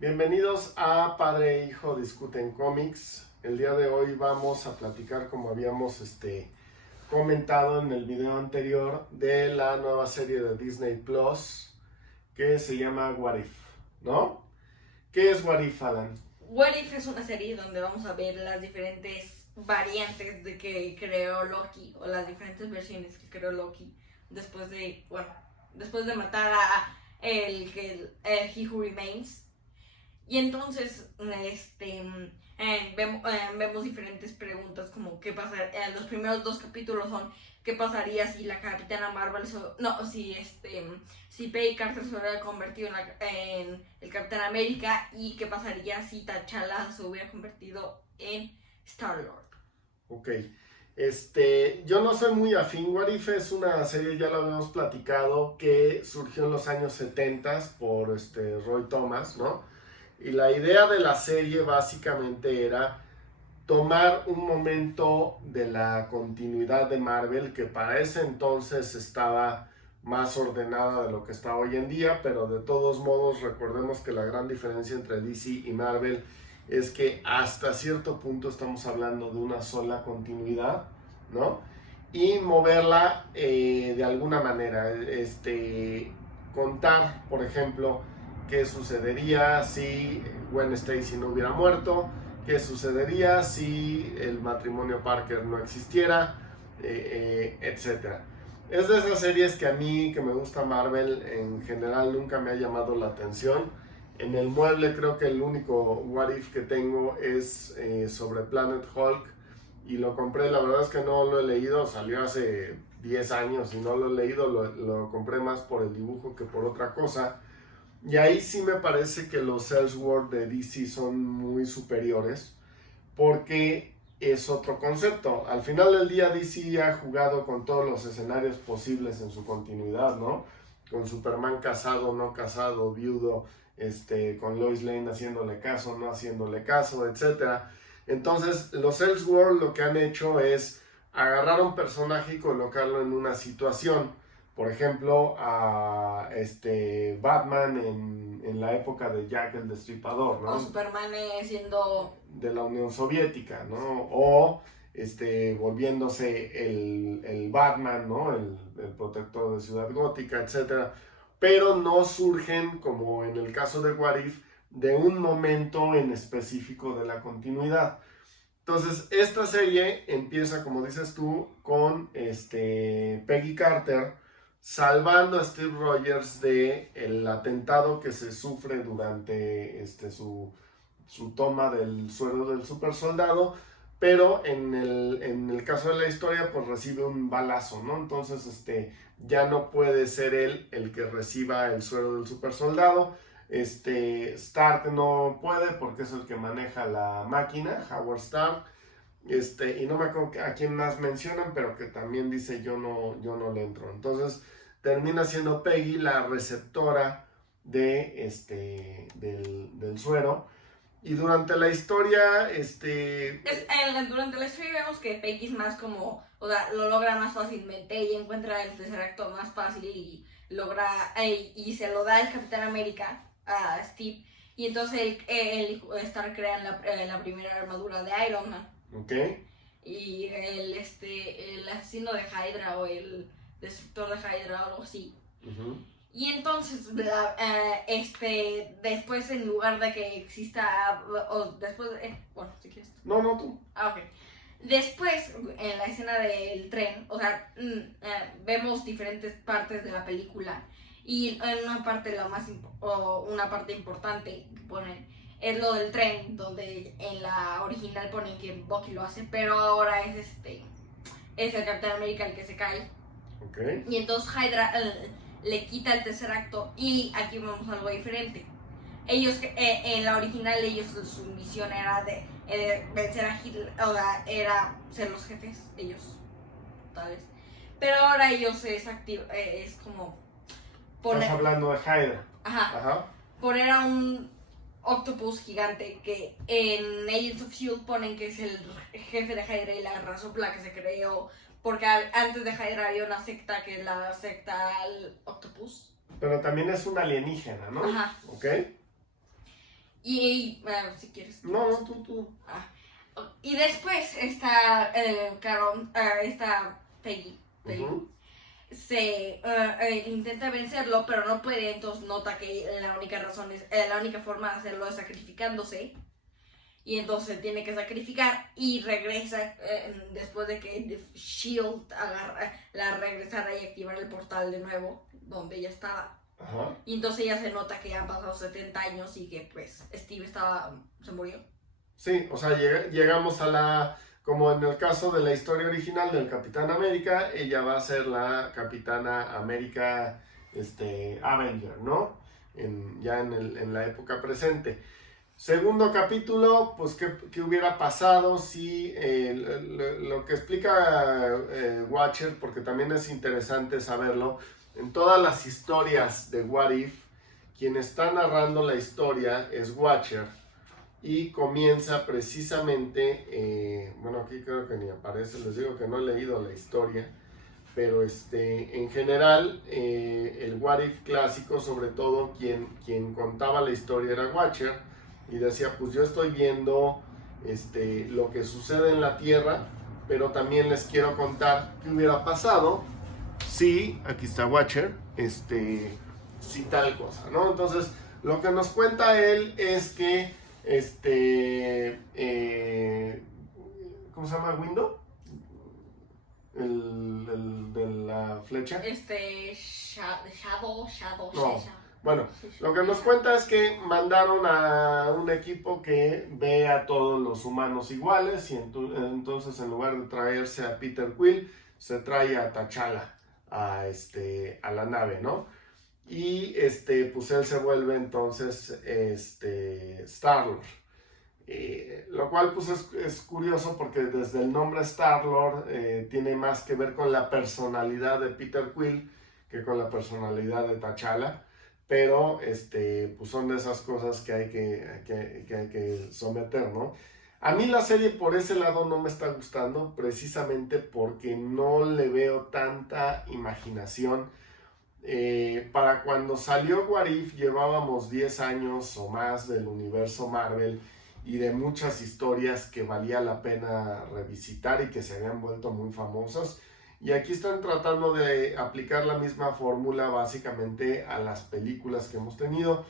Bienvenidos a Padre e Hijo Discuten Cómics. El día de hoy vamos a platicar, como habíamos comentado en el video anterior, de la nueva serie de Disney Plus que se llama What If, ¿no? ¿Qué es What If, Alan? What If es una serie donde vamos a ver las diferentes variantes de que creó Loki, o las diferentes versiones que creó Loki después de matar a He Who Remains. Y entonces vemos diferentes preguntas como qué pasa. Los primeros dos capítulos son qué pasaría si la Capitana Marvel si Peggy Carter se hubiera convertido en el Capitán América, y qué pasaría si T'Challa se hubiera convertido en Star-Lord. Ok, yo no soy muy afín. What If es una serie, ya lo habíamos platicado, que surgió en los años 70 por Roy Thomas, ¿no? Y la idea de la serie básicamente era tomar un momento de la continuidad de Marvel, que para ese entonces estaba más ordenada de lo que está hoy en día, pero de todos modos recordemos que la gran diferencia entre DC y Marvel es que hasta cierto punto estamos hablando de una sola continuidad, ¿no? Y moverla de alguna manera, contar, por ejemplo, qué sucedería si Gwen Stacy no hubiera muerto, qué sucedería si el matrimonio Parker no existiera, etc. Es de esas series que a mí, que me gusta Marvel, en general nunca me ha llamado la atención. En el mueble creo que el único What If que tengo es sobre Planet Hulk, y lo compré, la verdad es que no lo he leído, salió hace 10 años y no lo he leído, lo compré más por el dibujo que por otra cosa. Y ahí sí me parece que los Elseworlds de DC son muy superiores, porque es otro concepto. Al final del día DC ha jugado con todos los escenarios posibles en su continuidad, ¿no? Con Superman casado, no casado, viudo, con Lois Lane haciéndole caso, no haciéndole caso, etc. Entonces los Elseworlds lo que han hecho es agarrar a un personaje y colocarlo en una situación. Por ejemplo, a Batman en la época de Jack el Destripador, ¿no? O Superman siendo de la Unión Soviética, ¿no? O volviéndose el Batman, ¿no? El protector de Ciudad Gótica, etc. Pero no surgen, como en el caso de What If, de un momento en específico de la continuidad. Entonces, esta serie empieza, como dices tú, con Peggy Carter salvando a Steve Rogers del atentado que se sufre durante su toma del suero del super soldado, pero en el caso de la historia pues recibe un balazo, ¿no? Entonces ya no puede ser él el que reciba el suero del super soldado. Stark no puede porque es el que maneja la máquina, Howard Stark. Y no me acuerdo a quién más mencionan, pero que también dice yo no le entro. Entonces termina siendo Peggy la receptora del suero. Y durante la historia, durante la historia vemos que Peggy es más como, o sea, lo logra más fácilmente y encuentra el tercer acto más fácil y y se lo da el Capitán América a Steve, y entonces él Stark crea la primera armadura de Iron Man. Ok. Y el asesino de Hydra o el destructor de Hydra o algo así. Uh-huh. Y entonces, después, en lugar de que exista, o después, bueno, si quieres. No, tú. Ah, ok. Después, en la escena del tren, o sea, vemos diferentes partes de la película, y en una parte una parte importante que ponen es lo del tren, donde en la original ponen que Bucky lo hace, pero ahora es el Capitán América el que se cae. Okay. Y entonces Hydra le quita el tercer acto, y aquí vemos algo diferente. Ellos, en la original, su misión era de vencer a Hitler, o sea, era ser los jefes, ellos, tal vez. Pero ahora ellos es como poner... Estás hablando de Hydra. Ajá. Poner a un octopus gigante que en Agents of S.H.I.E.L.D. ponen que es el jefe de Hydra y la razón por la que se creó, porque antes de Hydra había una secta que es la secta al octopus. Pero también es un alienígena, ¿no? Ajá. Ok. Y si quieres. No, tú. Y después está esta Peggy. Uh-huh. Se intenta vencerlo, pero no puede. Entonces nota que la única forma de hacerlo es sacrificándose. Y entonces se tiene que sacrificar y regresa después de que Shield la regresara y activar el portal de nuevo donde ella estaba. Ajá. Y entonces ya se nota que han pasado 70 años y que pues Steve se murió. Sí, o sea, llegamos a como en el caso de la historia original del Capitán América, ella va a ser la Capitana América Avenger, ¿no? Ya en la época presente. Segundo capítulo, pues, ¿qué hubiera pasado si lo que explica Watcher, porque también es interesante saberlo, en todas las historias de What If, quien está narrando la historia es Watcher y comienza precisamente, bueno, aquí creo que ni aparece, les digo que no he leído la historia, pero en general el What If clásico, sobre todo quien contaba la historia era Watcher, y decía, pues yo estoy viendo lo que sucede en la Tierra, pero también les quiero contar qué hubiera pasado si, aquí está Watcher, si tal cosa, ¿no? Entonces, lo que nos cuenta él es que, ¿cómo se llama? ¿Window? El de la flecha. Shadow. No. Bueno, lo que nos cuenta es que mandaron a un equipo que ve a todos los humanos iguales y entonces en lugar de traerse a Peter Quill, se trae a T'Challa a la nave, ¿no? Y pues él se vuelve entonces Star-Lord. Lo cual pues es curioso porque desde el nombre Star-Lord tiene más que ver con la personalidad de Peter Quill que con la personalidad de T'Challa. Pero pues son de esas cosas que hay que someter, ¿no? A mí la serie por ese lado no me está gustando, precisamente porque no le veo tanta imaginación. Para cuando salió What If llevábamos 10 años o más del universo Marvel y de muchas historias que valía la pena revisitar y que se habían vuelto muy famosas. Y aquí están tratando de aplicar la misma fórmula básicamente a las películas que hemos tenido,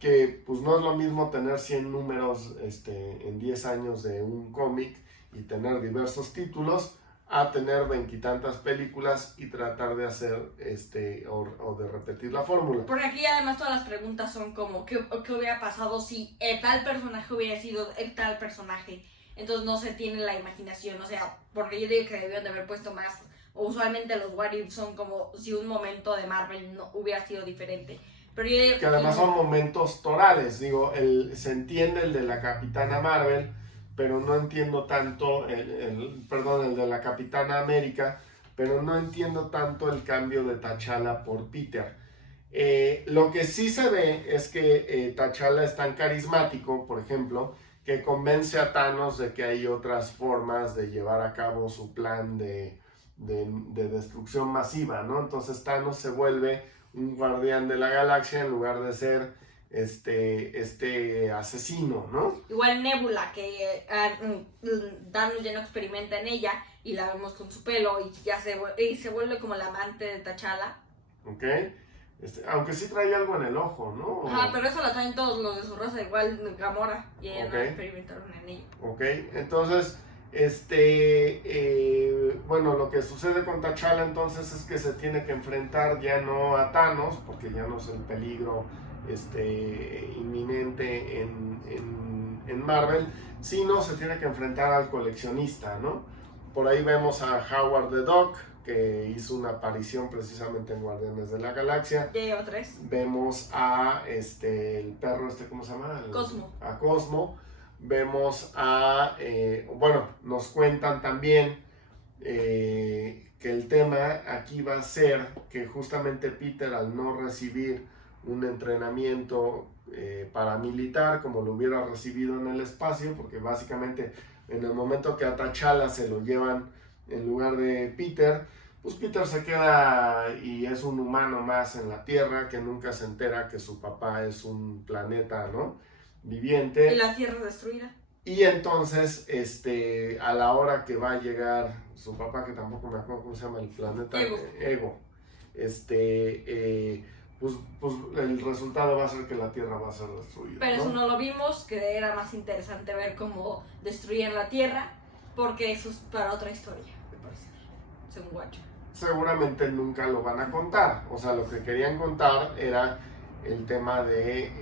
que pues no es lo mismo tener 100 números en 10 años de un cómic y tener diversos títulos, a tener veintitantas películas y tratar de hacer o de repetir la fórmula. Porque aquí además todas las preguntas son como ¿qué hubiera pasado si tal personaje hubiera sido tal personaje? Entonces no se tiene la imaginación, o sea, porque yo digo que debieron de haber puesto más. Usualmente los What If son como si un momento de Marvel no hubiera sido diferente. Pero yo digo que además son momentos torales, digo, se entiende el de la Capitana Marvel, pero no entiendo tanto, el de la Capitana América, pero no entiendo tanto el cambio de T'Challa por Peter. Lo que sí se ve es que T'Challa es tan carismático, por ejemplo, que convence a Thanos de que hay otras formas de llevar a cabo su plan de destrucción masiva, ¿no? Entonces Thanos se vuelve un guardián de la galaxia en lugar de ser asesino, ¿no? Igual Nebula, que Thanos ya no experimenta en ella y la vemos con su pelo y ya se vuelve como la amante de T'Challa. Ok. Aunque sí trae algo en el ojo, ¿no? Ajá, pero eso lo traen todos los de su raza, igual Gamora, y ella no experimentaron en ella. Ok, entonces bueno, lo que sucede con T'Challa entonces es que se tiene que enfrentar ya no a Thanos, porque ya no es el peligro inminente en Marvel, sino se tiene que enfrentar al coleccionista, ¿no? Por ahí vemos a Howard the Duck, que hizo una aparición precisamente en Guardianes de la Galaxia. Ya llevo 3. Vemos a el perro, ¿cómo se llama? Cosmo. A Cosmo. Vemos bueno, nos cuentan también que el tema aquí va a ser que justamente Peter, al no recibir un entrenamiento paramilitar como lo hubiera recibido en el espacio, porque básicamente en el momento que a T'Challa se lo llevan en lugar de Peter, pues Peter se queda y es un humano más en la Tierra que nunca se entera que su papá es un planeta, ¿no? viviente. Y la Tierra destruida. Y entonces, a la hora que va a llegar su papá, que tampoco me acuerdo cómo se llama el planeta, Ego, pues el resultado va a ser que la Tierra va a ser destruida. Pero ¿no? eso no lo vimos, que era más interesante ver cómo destruían la Tierra, porque eso es para otra historia, me parece, según Guacho. Seguramente nunca lo van a contar, o sea, lo que querían contar era el tema de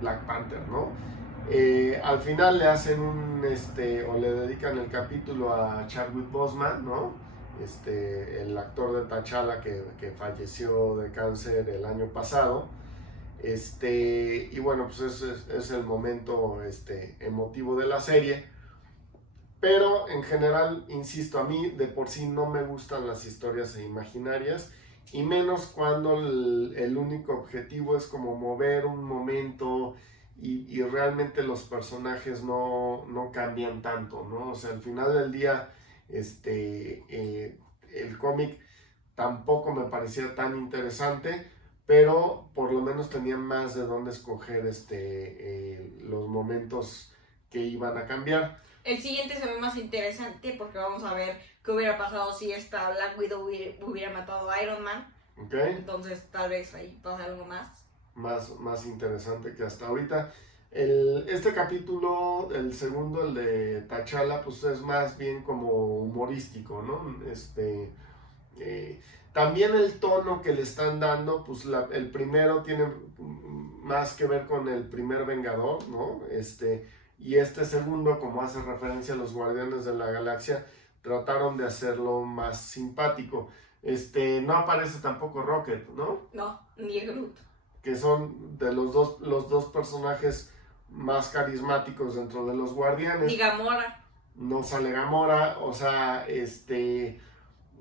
Black Panther, ¿no? Al final le hacen o le dedican el capítulo a Chadwick Boseman, ¿no? El actor de T'Challa que falleció de cáncer el año pasado. Y bueno, pues ese es el momento emotivo de la serie. Pero en general, insisto, a mí de por sí no me gustan las historias imaginarias, y menos cuando el único objetivo es como mover un momento y realmente los personajes no cambian tanto, ¿no? O sea, al final del día, el cómic tampoco me parecía tan interesante, pero por lo menos tenía más de dónde escoger los momentos que iban a cambiar. El siguiente se ve más interesante porque vamos a ver qué hubiera pasado si esta Black Widow hubiera matado a Iron Man. Okay. Entonces tal vez ahí pasa algo más interesante que hasta ahorita. Este capítulo, el segundo, el de T'Challa, pues es más bien como humorístico, ¿no? También el tono que le están dando, pues el primero tiene más que ver con el primer Vengador, ¿no? Y este segundo, como hace referencia a los Guardianes de la Galaxia, trataron de hacerlo más simpático. No aparece tampoco Rocket, ¿no? No, ni Groot. Que son de los dos personajes más carismáticos dentro de los Guardianes. Ni Gamora. No sale Gamora, o sea,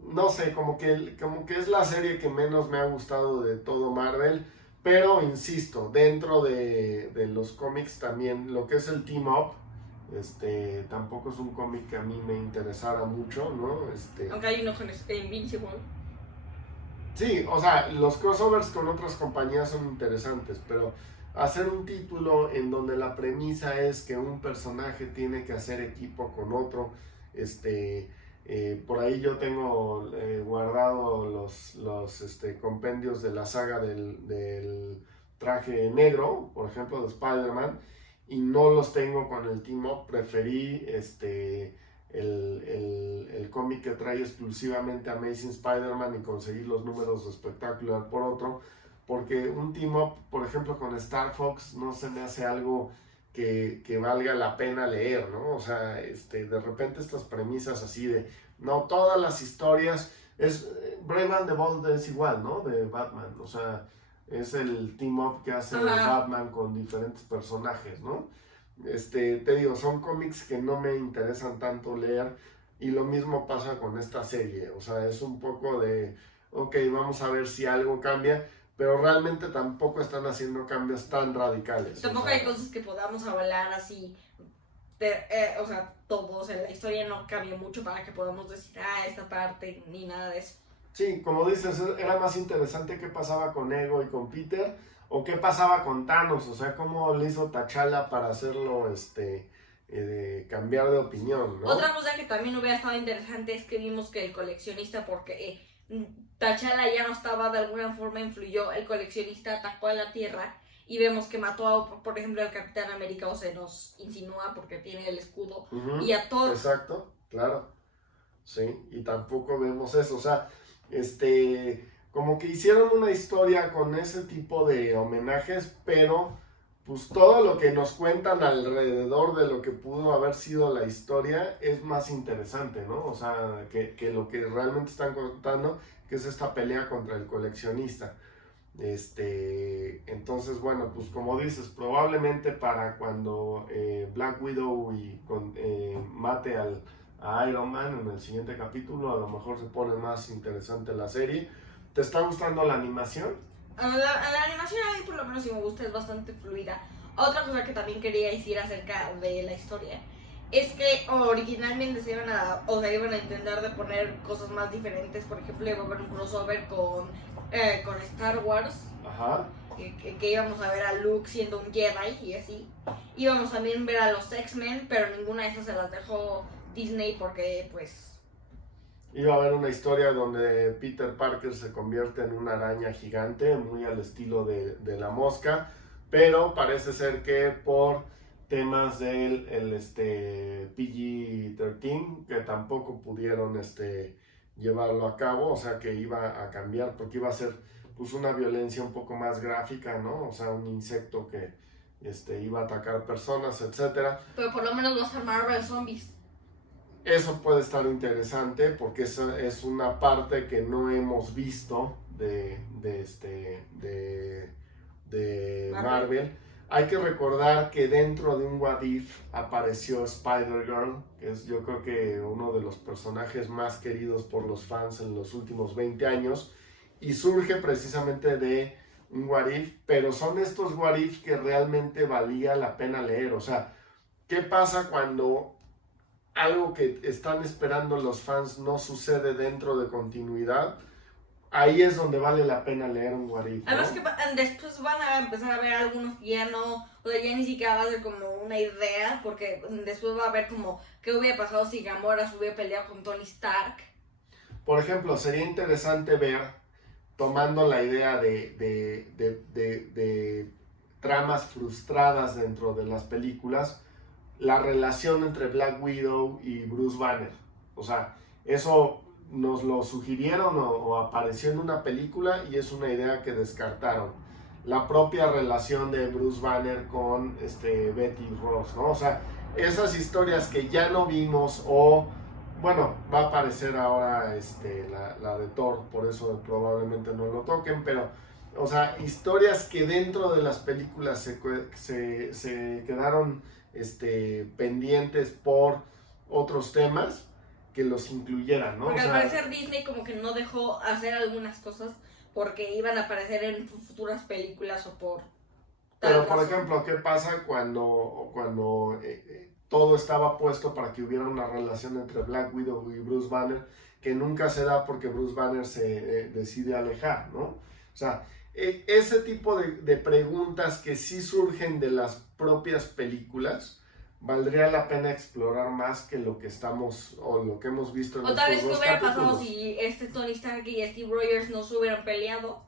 no sé, como que es la serie que menos me ha gustado de todo Marvel. Pero insisto, dentro de los cómics también, lo que es el Team Up, tampoco es un cómic que a mí me interesara mucho, ¿no? Aunque hay uno con Invincible. Sí, o sea, los crossovers con otras compañías son interesantes, pero hacer un título en donde la premisa es que un personaje tiene que hacer equipo con otro, por ahí yo tengo guardado los compendios de la saga del traje negro, por ejemplo, de Spider-Man, y no los tengo con el Team Up. Preferí el cómic que trae exclusivamente Amazing Spider-Man y conseguir los números de Spectacular por otro, porque un Team Up, por ejemplo, con Star Fox no se me hace algo que valga la pena leer, ¿no? O sea, de repente estas premisas así de, no, todas las historias, Brave and the Bold es igual, ¿no? De Batman, o sea, es el team up que hace Batman con diferentes personajes, ¿no? Te digo, son cómics que no me interesan tanto leer, y lo mismo pasa con esta serie, o sea, es un poco de, ok, vamos a ver si algo cambia, pero realmente tampoco están haciendo cambios tan radicales. Tampoco hay cosas que podamos hablar así, o sea, todos en la historia no cambia mucho para que podamos decir, esta parte, ni nada de eso. Sí, como dices, era más interesante qué pasaba con Ego y con Peter, o qué pasaba con Thanos, o sea, cómo le hizo T'Challa para hacerlo, cambiar de opinión, ¿no? Otra cosa que también hubiera estado interesante es que vimos que el coleccionista, porque T'Challa ya no estaba, de alguna forma influyó, el coleccionista atacó a la Tierra y vemos que mató a, por ejemplo, al Capitán América, o se nos insinúa porque tiene el escudo, y a todos. Exacto, claro, sí, y tampoco vemos eso, o sea, como que hicieron una historia con ese tipo de homenajes, pero pues todo lo que nos cuentan alrededor de lo que pudo haber sido la historia es más interesante, ¿no? O sea, que lo que realmente están contando, que es esta pelea contra el coleccionista. Entonces, bueno, pues como dices, probablemente para cuando Black Widow mate a Iron Man en el siguiente capítulo, a lo mejor se pone más interesante la serie. ¿Te está gustando la animación? La animación a mí por lo menos sí me gusta, es bastante fluida. Otra cosa que también quería decir acerca de la historia es que originalmente se iban a intentar de poner cosas más diferentes. Por ejemplo, iba a haber un crossover con con Star Wars. Ajá. Que íbamos a ver a Luke siendo un Jedi y así. Íbamos también a ver a los X-Men, pero ninguna de esas se las dejó Disney porque pues... Iba a haber una historia donde Peter Parker se convierte en una araña gigante, muy al estilo de la mosca, pero parece ser que por temas del PG-13, que tampoco pudieron llevarlo a cabo, o sea que iba a cambiar porque iba a ser pues una violencia un poco más gráfica, ¿no? O sea, un insecto que iba a atacar personas, etcétera. Pero por lo menos los armaron de zombies. Eso puede estar interesante porque esa es una parte que no hemos visto de Marvel. Hay que recordar que dentro de un What If apareció Spider-Girl, que es yo creo que uno de los personajes más queridos por los fans en los últimos 20 años. Y surge precisamente de un What If, pero son estos What If que realmente valía la pena leer. O sea, ¿qué pasa cuando algo que están esperando los fans no sucede dentro de continuidad? Ahí es donde vale la pena leer un What If, ¿no? Además que después van a empezar a ver algunos que ya no, o sea, ya ni siquiera va a ser como una idea, porque después va a ver como qué hubiera pasado si Gamora se hubiera peleado con Tony Stark. Por ejemplo, sería interesante ver, tomando la idea de tramas frustradas dentro de las películas, la relación entre Black Widow y Bruce Banner. O sea, eso nos lo sugirieron o apareció en una película y es una idea que descartaron. La propia relación de Bruce Banner con Betty Ross, ¿no? O sea, esas historias que ya no vimos o... Bueno, va a aparecer ahora la de Thor, por eso probablemente no lo toquen, pero, o sea, historias que dentro de las películas se quedaron pendientes por otros temas que los incluyeran, ¿no? Porque o sea, al parecer Disney como que no dejó hacer algunas cosas porque iban a aparecer en futuras películas o por... Pero, por ejemplo, ¿qué pasa cuando todo estaba puesto para que hubiera una relación entre Black Widow y Bruce Banner, que nunca se da porque Bruce Banner se decide alejar, ¿no? O sea, ese tipo de preguntas que sí surgen de las propias películas, valdría la pena explorar más que lo que estamos, o lo que hemos visto en o tal vez estos qué dos hubiera capítulos. pasado si Tony Stark y Steve Rogers no se hubieran peleado.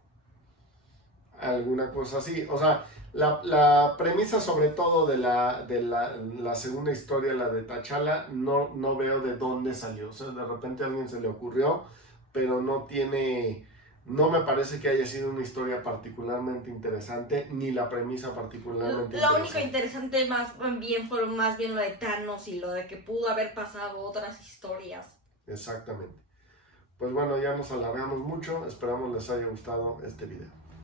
Alguna cosa así, o sea, la premisa sobre todo de la segunda historia, la de T'Challa, no veo de dónde salió. O sea, de repente a alguien se le ocurrió, pero no me parece que haya sido una historia particularmente interesante, ni la premisa particularmente Lo interesante. único interesante fue más bien lo de Thanos y lo de que pudo haber pasado otras historias. Exactamente. Pues bueno, ya nos alargamos mucho, esperamos les haya gustado este video.